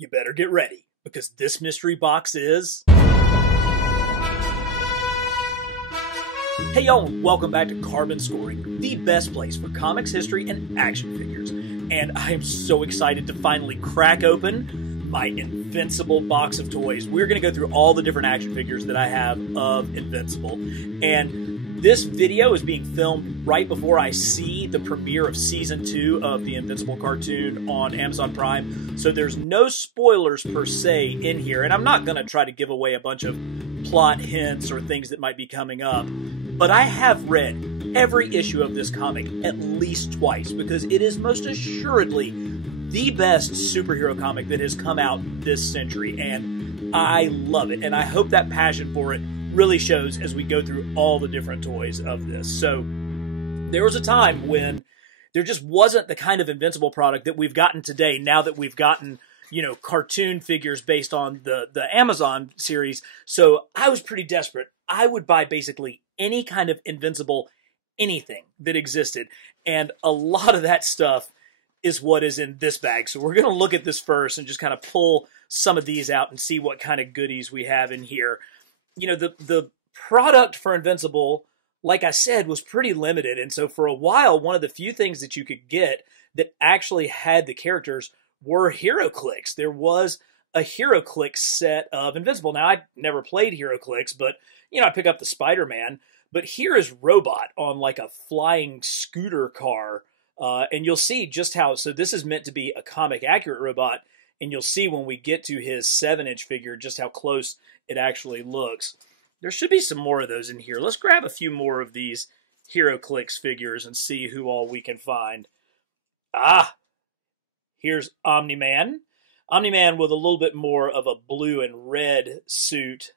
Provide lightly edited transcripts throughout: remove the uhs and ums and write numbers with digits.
you better get ready, because this mystery box is... Hey y'all, welcome back to Carbon Scoring, the best place for comics, history, and action figures. And I am so excited to finally crack open my Invincible box of toys. We're going to go through all the different action figures that I have of Invincible. And this video is being filmed right before I see the premiere of Season 2 of the Invincible cartoon on Amazon Prime. So there's no spoilers per se in here. And I'm not going to try to give away a bunch of plot hints or things that might be coming up. But I have read every issue of this comic at least twice, because it is most assuredly the best superhero comic that has come out this century, and I love it. And I hope that passion for it really shows as we go through all the different toys of this. So there was a time when there just wasn't the kind of Invincible product that we've gotten today, now that we've gotten, you know, cartoon figures based on the Amazon series. So I was pretty desperate. I would buy basically any kind of Invincible anything that existed. And a lot of that stuff is what is in this bag. So we're going to look at this first and just kind of pull some of these out and see what kind of goodies we have in here. You know, the product for Invincible, like I said, was pretty limited. And so for a while, one of the few things that you could get that actually had the characters were HeroClix. There was a HeroClix set of Invincible. Now, I never played HeroClix, but, you know, I pick up the Spider-Man. But here is Robot on like a flying scooter car. And you'll see just how, so this is meant to be a comic accurate robot. And you'll see when we get to his 7-inch figure just how close it actually looks. There should be some more of those in here. Let's grab a few more of these HeroClix figures and see who all we can find. Ah, here's Omni-Man. Omni-Man with a little bit more of a blue and red suit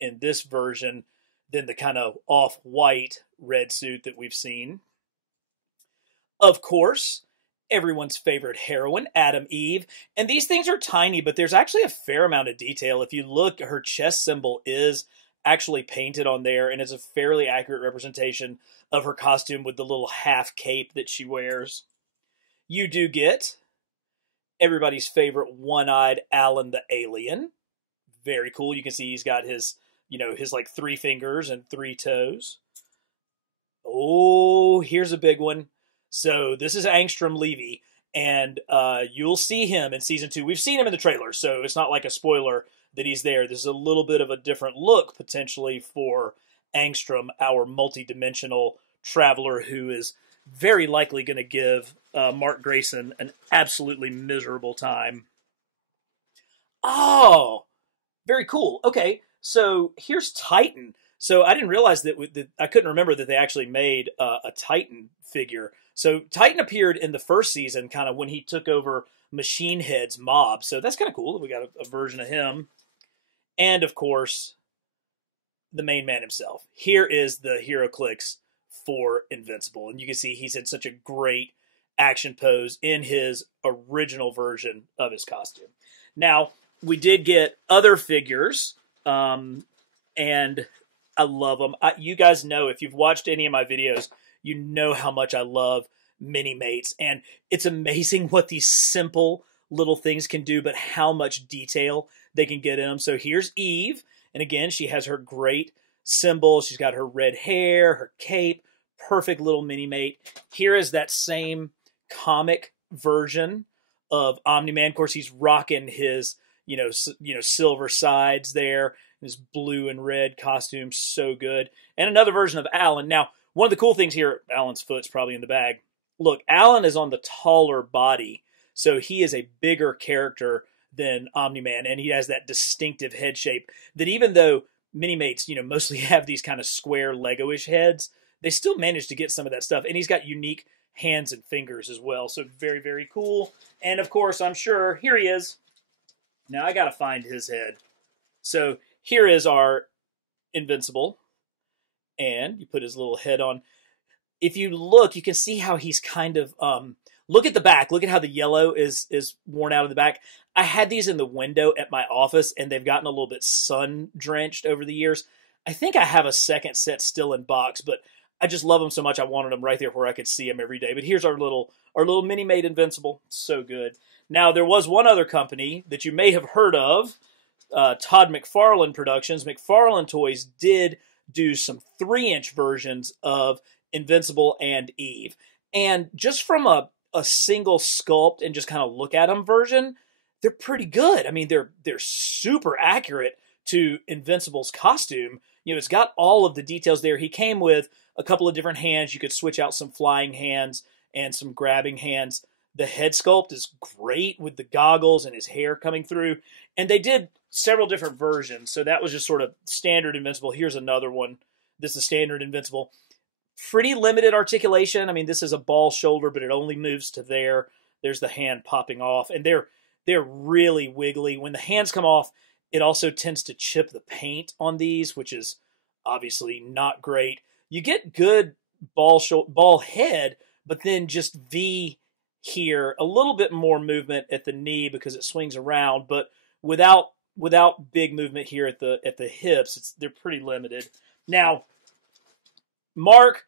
in this version than the kind of off-white red suit that we've seen. Of course, everyone's favorite heroine, Adam Eve. And these things are tiny, but there's actually a fair amount of detail. If you look, her chest symbol is actually painted on there, and it's a fairly accurate representation of her costume with the little half cape that she wears. You do get everybody's favorite one-eyed Alan the Alien. Very cool. You can see he's got his, you know, his like 3 fingers and 3 toes. Oh, here's a big one. So this is Angstrom Levy, and you'll see him in Season 2. We've seen him in the trailer, so it's not like a spoiler that he's there. This is a little bit of a different look, potentially, for Angstrom, our multi-dimensional traveler who is very likely going to give Mark Grayson an absolutely miserable time. Oh, very cool. Okay, so here's Titan. So I didn't realize that I couldn't remember that they actually made a Titan figure. So Titan appeared in the first season, kind of when he took over Machine Head's mob. So that's kind of cool. We got a version of him. And of course, the main man himself. Here is the HeroClix for Invincible. And you can see he's in such a great action pose in his original version of his costume. Now, we did get other figures, and I love them. You guys know, if you've watched any of my videos, you know how much I love Mini-Mates. And it's amazing what these simple little things can do, but how much detail they can get in them. So here's Eve. And again, she has her great symbol. She's got her red hair, her cape, perfect little Mini-Mate. Here is that same comic version of Omni-Man. Of course, he's rocking his, you know, silver sides there. His blue and red costume, so good. And another version of Alan. Now, one of the cool things here, Alan's foot's probably in the bag. Look, Alan is on the taller body, so he is a bigger character than Omni-Man, and he has that distinctive head shape that even though Mini-Mates, you know, mostly have these kind of square Lego-ish heads, they still manage to get some of that stuff. And he's got unique hands and fingers as well, so very, very cool. And of course, I'm sure, here he is. Now, I got to find his head. So here is our Invincible. And you put his little head on. If you look, you can see how he's kind of, look at the back. Look at how the yellow is worn out of the back. I had these in the window at my office, and they've gotten a little bit sun-drenched over the years. I think I have a second set still in box, but I just love them so much I wanted them right there where I could see them every day. But here's our little Mini-Mate Invincible. So good. Now, there was one other company that you may have heard of, Todd McFarlane Productions. McFarlane Toys did do some 3-inch versions of Invincible and Eve. And just from a single sculpt and just kind of look at them version, they're pretty good. I mean, they're super accurate to Invincible's costume. You know, it's got all of the details there. He came with a couple of different hands. You could switch out some flying hands and some grabbing hands. The head sculpt is great with the goggles and his hair coming through. And they did several different versions. So that was just sort of standard Invincible. Here's another one. This is standard Invincible. Pretty limited articulation. I mean, this is a ball shoulder, but it only moves to there. There's the hand popping off. And they're really wiggly. When the hands come off, it also tends to chip the paint on these, which is obviously not great. You get good ball head, but then just V here, a little bit more movement at the knee because it swings around, but without big movement here at the hips. They're pretty limited. Now, Mark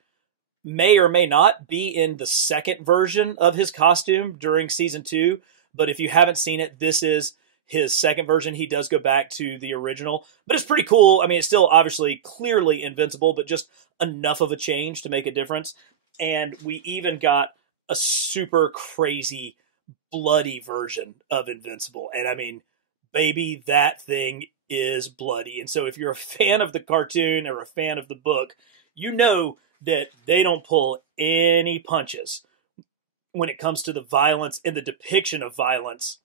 may or may not be in the second version of his costume during season 2, but if you haven't seen it, this is his second version. He does go back to the original, but it's pretty cool. I mean, it's still obviously clearly Invincible, but just enough of a change to make a difference. And we even got a super crazy bloody version of Invincible. And I mean, baby, that thing is bloody. And so if you're a fan of the cartoon or a fan of the book, you know that they don't pull any punches when it comes to the violence and the depiction of violence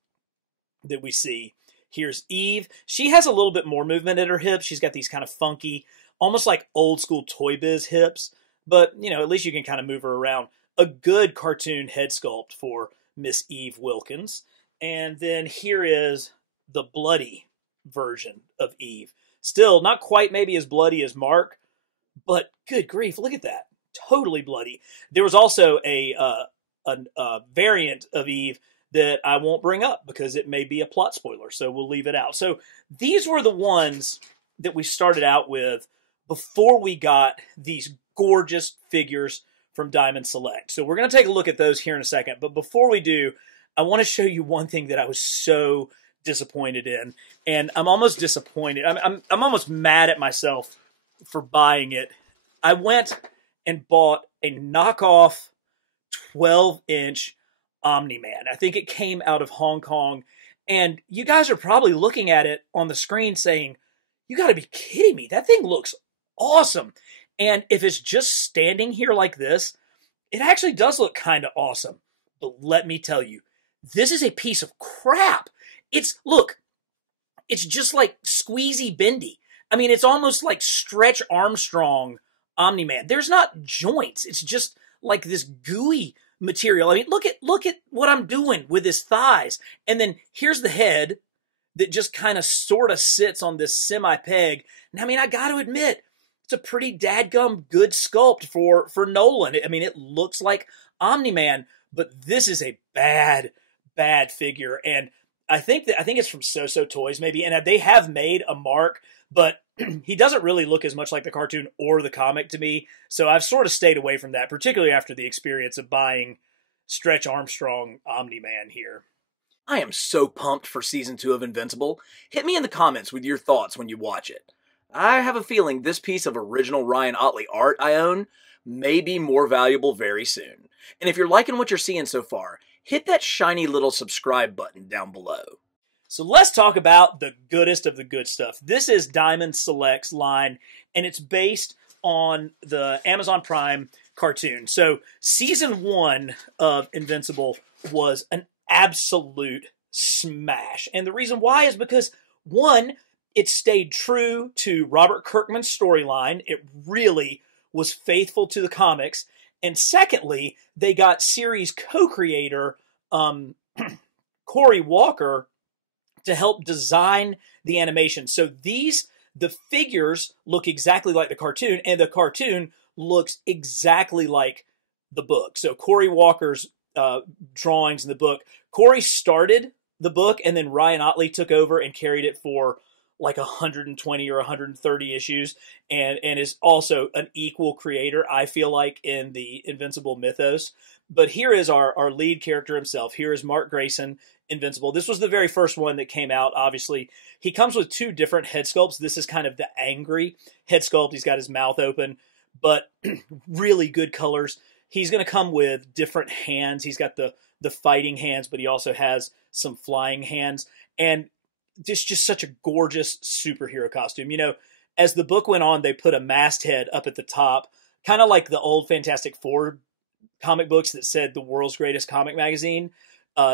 that we see. Here's Eve. She has a little bit more movement at her hips. She's got these kind of funky, almost like old school Toy Biz hips, but you know, at least you can kind of move her around. A good cartoon head sculpt for Miss Eve Wilkins. And then here is the bloody version of Eve. Still not quite maybe as bloody as Mark, but good grief, look at that. Totally bloody. There was also a variant of Eve that I won't bring up because it may be a plot spoiler, so we'll leave it out. So these were the ones that we started out with before we got these gorgeous figures from Diamond Select. So we're going to take a look at those here in a second. But before we do, I want to show you one thing that I was so disappointed in. And I'm almost disappointed. I'm almost mad at myself for buying it. I went and bought a knockoff 12-inch Omni-Man. I think it came out of Hong Kong. And you guys are probably looking at it on the screen saying, you got to be kidding me. That thing looks awesome. And if it's just standing here like this, it actually does look kind of awesome. But let me tell you, this is a piece of crap. Look, it's just like squeezy bendy. I mean, it's almost like Stretch Armstrong Omni-Man. There's not joints. It's just like this gooey material. I mean, look at what I'm doing with his thighs. And then here's the head that just kind of sort of sits on this semi-peg. And I mean, I got to admit, it's a pretty dadgum good sculpt for Nolan. I mean, it looks like Omni-Man, but this is a bad figure. And I think it's from So-So Toys maybe, and they have made a Mark, but he doesn't really look as much like the cartoon or the comic to me. So I've sort of stayed away from that, particularly after the experience of buying Stretch Armstrong Omni-Man here. I am so pumped for Season 2 of Invincible. Hit me in the comments with your thoughts when you watch it. I have a feeling this piece of original Ryan Ottley art I own may be more valuable very soon. And if you're liking what you're seeing so far, hit that shiny little subscribe button down below. So let's talk about the goodest of the good stuff. This is Diamond Select's line, and it's based on the Amazon Prime cartoon. So Season 1 of Invincible was an absolute smash. And the reason why is because, one, it stayed true to Robert Kirkman's storyline. It really was faithful to the comics. And secondly, they got series co-creator Corey Walker to help design the animation. So the figures look exactly like the cartoon, and the cartoon looks exactly like the book. So Corey Walker's drawings in the book. Corey started the book, and then Ryan Ottley took over and carried it for like 120 or 130 issues, and is also an equal creator, I feel like, in the Invincible mythos. But here is our lead character himself. Here is Mark Grayson, Invincible. This was the very first one that came out, obviously. He comes with two different head sculpts. This is kind of the angry head sculpt. He's got his mouth open, but really good colors. He's going to come with different hands. He's got the fighting hands, but he also has some flying hands. And it's just such a gorgeous superhero costume. You know, as the book went on, they put a masthead up at the top, kind of like the old Fantastic Four comic books that said the world's greatest comic magazine.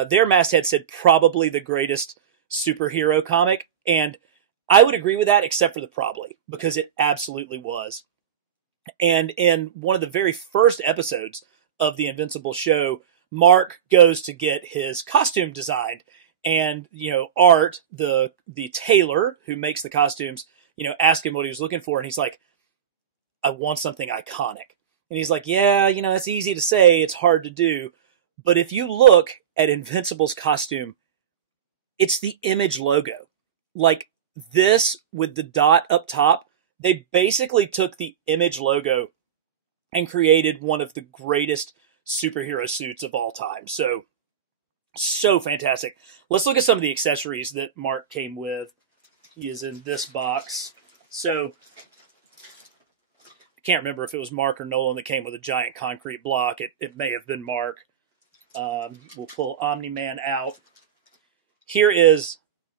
Their masthead said probably the greatest superhero comic. And I would agree with that, except for the probably, because it absolutely was. And in one of the very first episodes of the Invincible show, Mark goes to get his costume designed. And, you know, Art, the tailor who makes the costumes, you know, asked him what he was looking for. And he's like, I want something iconic. And he's like, yeah, you know, that's easy to say. It's hard to do. But if you look at Invincible's costume, it's the Image logo. Like this with the dot up top, they basically took the Image logo and created one of the greatest superhero suits of all time. So fantastic. Let's look at some of the accessories that Mark came with. He is in this box. So I can't remember if it was Mark or Nolan that came with a giant concrete block. It may have been Mark. We'll pull Omni-Man out. Here is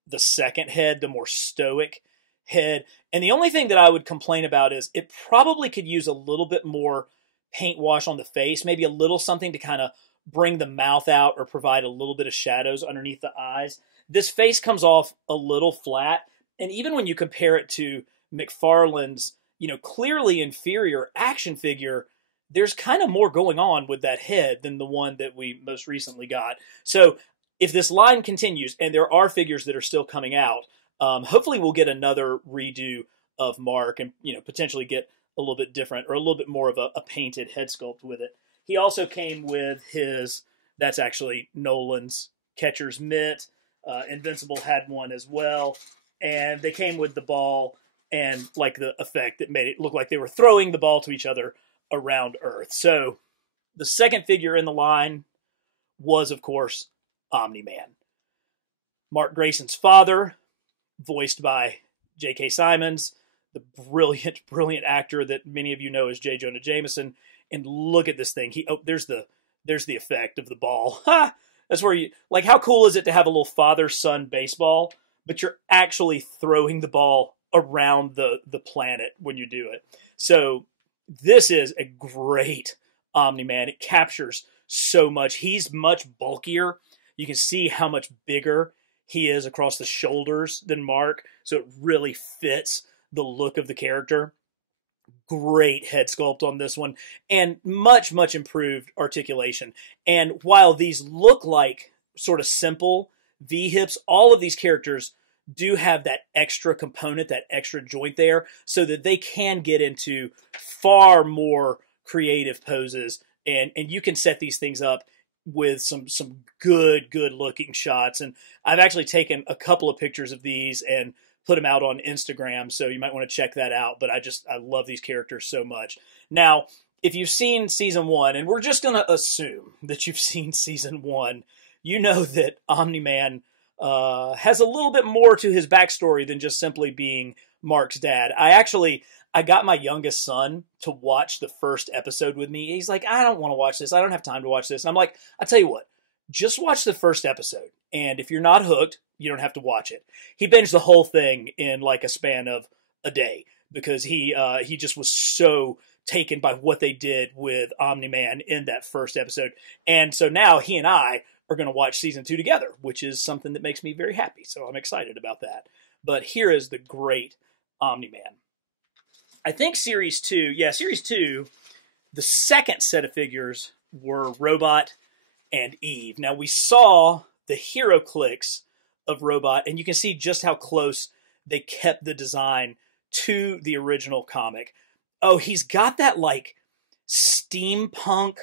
the second head, the more stoic head. And the only thing that I would complain about is it probably could use a little bit more paint wash on the face, maybe a little something to kind of bring the mouth out or provide a little bit of shadows underneath the eyes. This face comes off a little flat. And even when you compare it to McFarlane's, you know, clearly inferior action figure, there's kind of more going on with that head than the one that we most recently got. So if this line continues, and there are figures that are still coming out, hopefully we'll get another redo of Mark and, you know, potentially get a little bit different or a little bit more of a painted head sculpt with it. He also came with his, that's actually Nolan's catcher's mitt. Invincible had one as well. And they came with the ball and like the effect that made it look like they were throwing the ball to each other around Earth. So the second figure in the line was, of course, Omni-Man. Mark Grayson's father, voiced by J.K. Simmons, the brilliant, brilliant actor that many of you know as J. Jonah Jameson. And look at this thing. There's the effect of the ball. Ha! That's where you, like, how cool is it to have a little father-son baseball, but you're actually throwing the ball around the planet when you do it. So this is a great Omni-Man. It captures so much. He's much bulkier. You can see how much bigger he is across the shoulders than Mark. So it really fits the look of the character. Great head sculpt on this one, and much, much improved articulation. And while these look like sort of simple V-hips, all of these characters do have that extra component, that extra joint there, so that they can get into far more creative poses, and you can set these things up with some good looking shots. And I've actually taken a couple of pictures of these and put them out on Instagram, so you might want to check that out. But I love these characters so much. Now, if you've seen season 1, and we're just going to assume that you've seen season 1, you know that Omni-Man has a little bit more to his backstory than just simply being Mark's dad. I got my youngest son to watch the first episode with me. He's like, I don't want to watch this. I don't have time to watch this. And I'm like, I'll tell you what, just watch the first episode. And if you're not hooked, you don't have to watch it. He binged the whole thing in like a span of a day because he just was so taken by what they did with Omni-Man in that first episode. And so now he and I are going to watch season 2 together, which is something that makes me very happy. So I'm excited about that. But here is the great Omni-Man. I think series 2, the second set of figures were Robot and Eve. Now we saw the hero clicks of Robot, and you can see just how close they kept the design to the original comic. Oh, he's got that like steampunk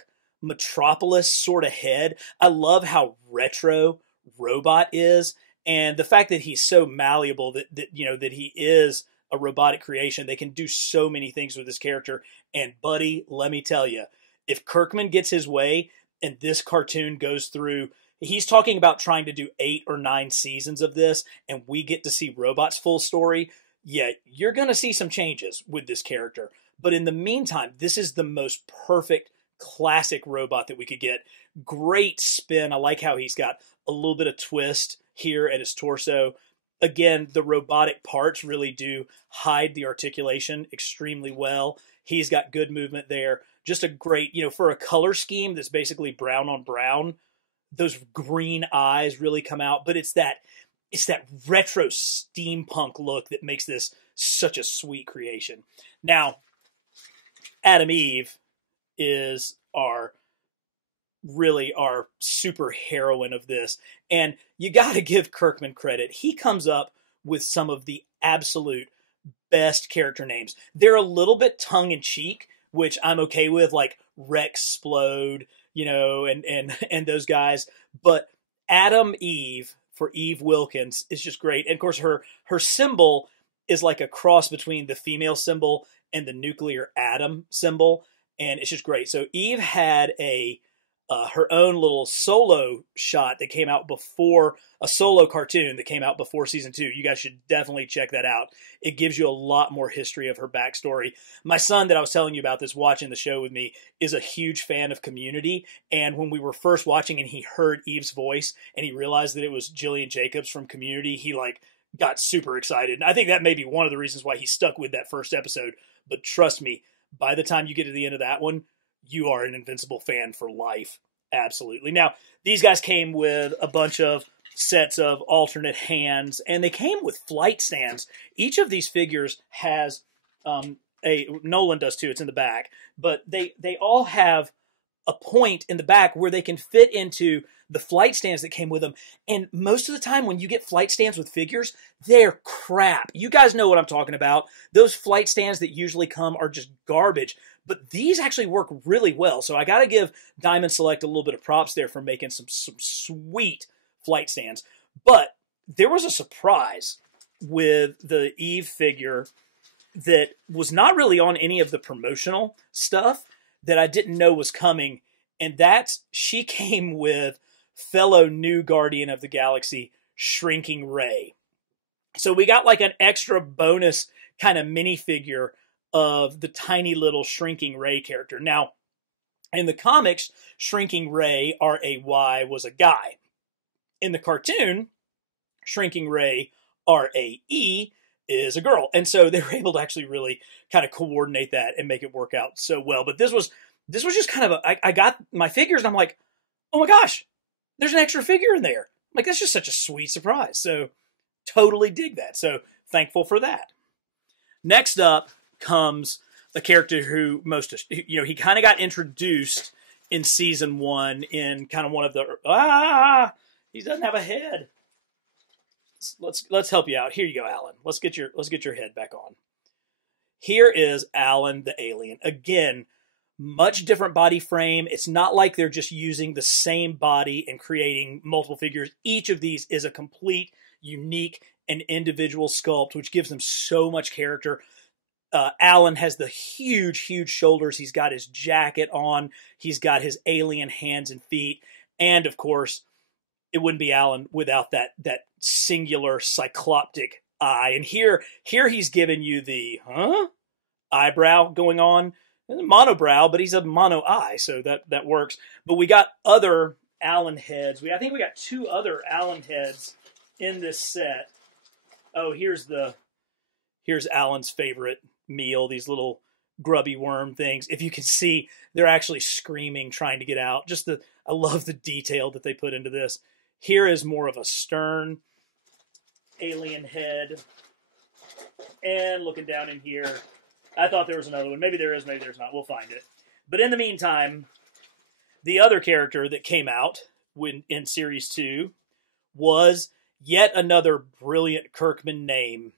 Metropolis sort of head. I love how retro Robot is, And the fact that he's so malleable, that he is a robotic creation, they can do so many things with this character. And buddy, let me tell you, if Kirkman gets his way and this cartoon goes through, he's talking about trying to do 8 or 9 seasons of this, and we get to see Robot's full story, yeah, you're going to see some changes with this character. But in the meantime, this is the most perfect classic robot that we could get. Great spin. I like how he's got a little bit of twist here at his torso. Again, the robotic parts really do hide the articulation extremely well. He's got good movement there. Just a great, for a color scheme that's basically brown on brown, those green eyes really come out. But it's that retro steampunk look that makes this such a sweet creation. Now, Adam Eve is our super heroine of this. And you got to give Kirkman credit. He comes up with some of the absolute best character names. They're a little bit tongue-in-cheek, which I'm okay with, like Rexplode, and those guys. But Adam Eve, for Eve Wilkins, is just great. And of course, her symbol is like a cross between the female symbol and the nuclear atom symbol. And it's just great. So Eve had her own little solo shot that came out before, a solo cartoon that came out before season 2. You guys should definitely check that out. It gives you a lot more history of her backstory. My son that I was telling you about this, watching the show with me, is a huge fan of Community. And when we were first watching and he heard Eve's voice and he realized that it was Jillian Jacobs from Community, he got super excited. And I think that may be one of the reasons why he stuck with that first episode. But trust me, by the time you get to the end of that one, you are an Invincible fan for life. Absolutely. Now, these guys came with a bunch of sets of alternate hands, and they came with flight stands. Each of these figures has Nolan does too, it's in the back, but they all have a point in the back where they can fit into the flight stands that came with them. And most of the time when you get flight stands with figures, they're crap. You guys know what I'm talking about. Those flight stands that usually come are just garbage. But these actually work really well. So I got to give Diamond Select a little bit of props there for making some sweet flight stands. But there was a surprise with the Eve figure that was not really on any of the promotional stuff that I didn't know was coming. And she came with fellow new Guardian of the Galaxy, Shrinking Ray. So we got like an extra bonus kind of minifigure of the tiny little Shrinking Ray character. Now, in the comics, Shrinking Ray, R-A-Y, was a guy. In the cartoon, Shrinking Ray, R-A-E, is a girl. And so they were able to actually really kind of coordinate that and make it work out so well. But this was just kind of I got my figures and I'm like, oh my gosh, there's an extra figure in there. Like, that's just such a sweet surprise. So totally dig that. So thankful for that. Next up comes a character who he kind of got introduced in season 1 in kind of one of the, he doesn't have a head. Let's help you out. Here you go, Alan. Let's get your head back on. Here is Alan the alien. Again, much different body frame. It's not like they're just using the same body and creating multiple figures. Each of these is a complete, unique, and individual sculpt, which gives them so much character. Alan has the huge shoulders. He's got his jacket on. He's got his alien hands and feet. And, of course, it wouldn't be Alan without that singular cycloptic eye. And here he's giving you the eyebrow going on. Monobrow, but he's a mono eye, so that works. But we got other Alan heads. I think we got 2 other Alan heads in this set. Oh, here's Alan's favorite meal, these little grubby worm things. If you can see, they're actually screaming, trying to get out. I love the detail that they put into this. Here is more of a stern alien head. And looking down in here, I thought there was another one. Maybe there is, maybe there's not. We'll find it. But in the meantime, the other character that came out in Series 2 was yet another brilliant Kirkman name,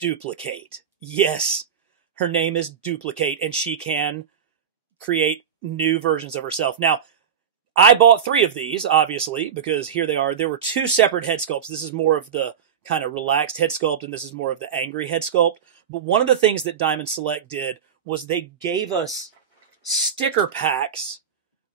Duplicate. Yes, her name is Duplicate, and she can create new versions of herself. Now, I bought 3 of these, obviously, because here they are. There were 2 separate head sculpts. This is more of the kind of relaxed head sculpt, and this is more of the angry head sculpt. But one of the things that Diamond Select did was they gave us sticker packs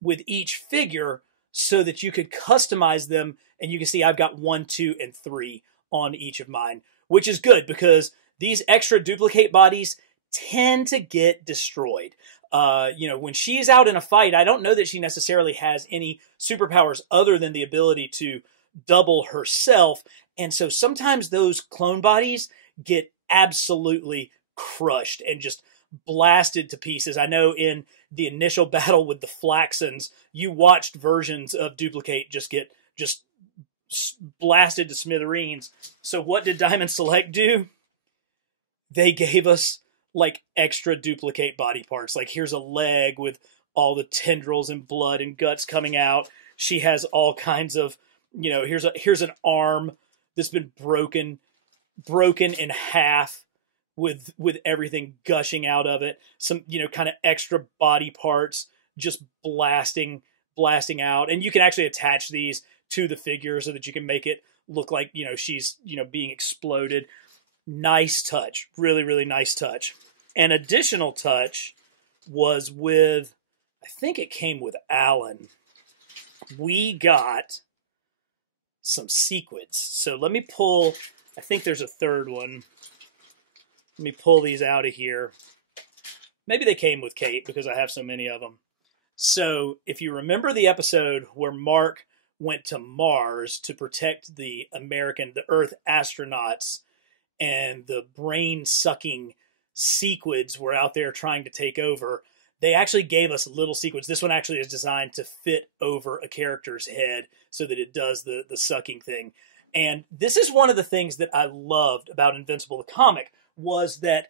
with each figure so that you could customize them. And you can see I've got 1, 2, and 3 on each of mine, which is good because these extra duplicate bodies tend to get destroyed. When she's out in a fight, I don't know that she necessarily has any superpowers other than the ability to double herself. And so sometimes those clone bodies get absolutely crushed and just blasted to pieces. I know in the initial battle with the Flaxons, you watched versions of Duplicate just get blasted to smithereens. So what did Diamond Select do? They gave us like extra Duplicate body parts. Like here's a leg with all the tendrils and blood and guts coming out. She has all kinds of, here's an arm that's been broken in half with everything gushing out of it. Some, kind of extra body parts just blasting out. And you can actually attach these to the figure so that you can make it look like, she's, being exploded. Nice touch. Really, really nice touch. An additional touch was with, I think it came with Alan. We got some sequids. So let me pull, I think there's a third one. Let me pull these out of here. Maybe they came with Kate because I have so many of them. So if you remember the episode where Mark went to Mars to protect the Earth astronauts, and the brain-sucking sequids were out there trying to take over, they actually gave us little sequids. This one actually is designed to fit over a character's head so that it does the sucking thing. And this is one of the things that I loved about Invincible, the comic, was that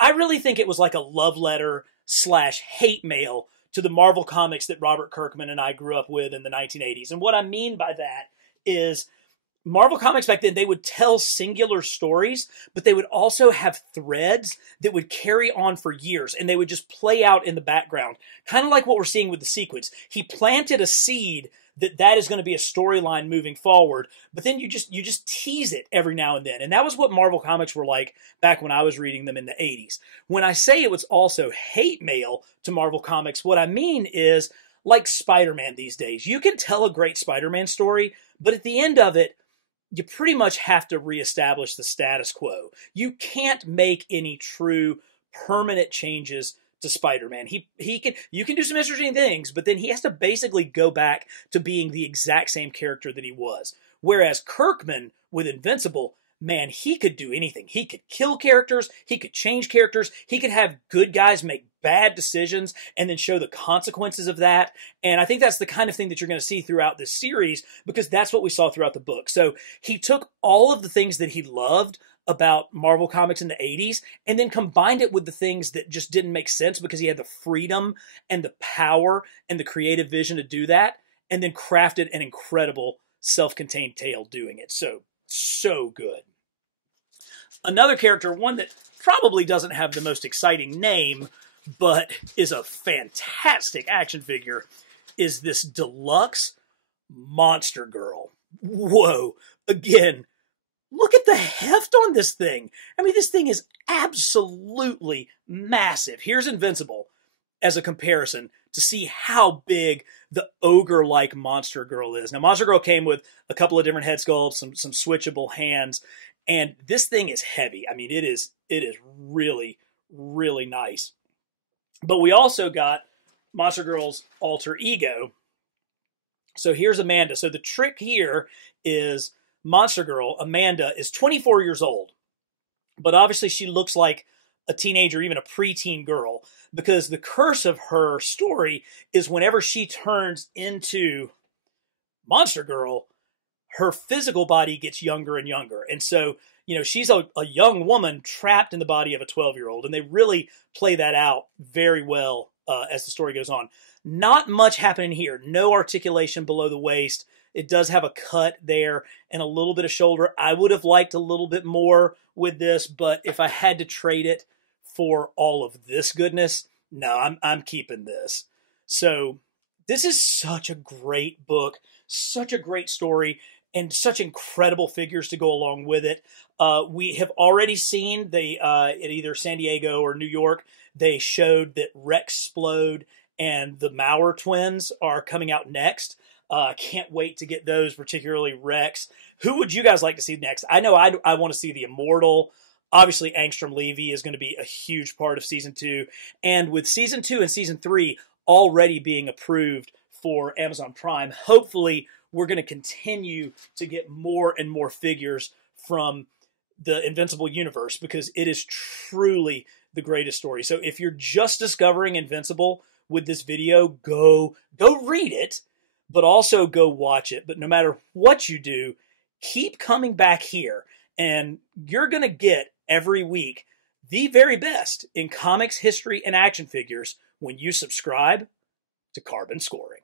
I really think it was like a love letter / hate mail to the Marvel comics that Robert Kirkman and I grew up with in the 1980s. And what I mean by that is Marvel Comics back then, they would tell singular stories, but they would also have threads that would carry on for years, and they would just play out in the background. Kind of like what we're seeing with the sequence. He planted a seed that is going to be a storyline moving forward, but then you just tease it every now and then. And that was what Marvel Comics were like back when I was reading them in the 80s. When I say it was also hate mail to Marvel Comics, what I mean is like Spider-Man these days. You can tell a great Spider-Man story, but at the end of it, you pretty much have to reestablish the status quo. You can't make any true permanent changes to Spider-Man. You can do some interesting things, but then he has to basically go back to being the exact same character that he was. Whereas Kirkman with Invincible, man, he could do anything. He could kill characters, he could change characters, he could have good guys make bad decisions and then show the consequences of that. And I think that's the kind of thing that you're going to see throughout this series, because that's what we saw throughout the book. So he took all of the things that he loved about Marvel Comics in the 80s and then combined it with the things that just didn't make sense because he had the freedom and the power and the creative vision to do that, and then crafted an incredible self-contained tale doing it. So good. Another character, one that probably doesn't have the most exciting name, but is a fantastic action figure, is this deluxe Monster Girl. Whoa. Again, look at the heft on this thing. I mean, this thing is absolutely massive. Here's Invincible as a comparison to see how big the ogre-like Monster Girl is. Now, Monster Girl came with a couple of different head sculpts, some switchable hands, and this thing is heavy. I mean, it is really, really nice. But we also got Monster Girl's alter ego. So here's Amanda. So the trick here is Monster Girl, Amanda, is 24 years old. But obviously she looks like a teenager, even a preteen girl, because the curse of her story is whenever she turns into Monster Girl, her physical body gets younger and younger. And so, she's a young woman trapped in the body of a 12-year-old. And they really play that out very well as the story goes on. Not much happening here. No articulation below the waist. It does have a cut there and a little bit of shoulder. I would have liked a little bit more with this, but if I had to trade it for all of this goodness, no, I'm keeping this. So This is such a great book, such a great story, and such incredible figures to go along with it. We have already seen at either San Diego or New York, they showed that Rexplode and the Maurer twins are coming out next. Can't wait to get those, particularly Rex. Who would you guys like to see next? I know I want to see the Immortal. Obviously, Angstrom Levy is going to be a huge part of Season 2. And with Season 2 and Season 3 already being approved for Amazon Prime, hopefully we're going to continue to get more and more figures from the Invincible universe, because it is truly the greatest story. So if you're just discovering Invincible with this video, go read it, but also go watch it. But no matter what you do, keep coming back here, and you're going to get every week the very best in comics, history, and action figures when you subscribe to Carbon Scoring.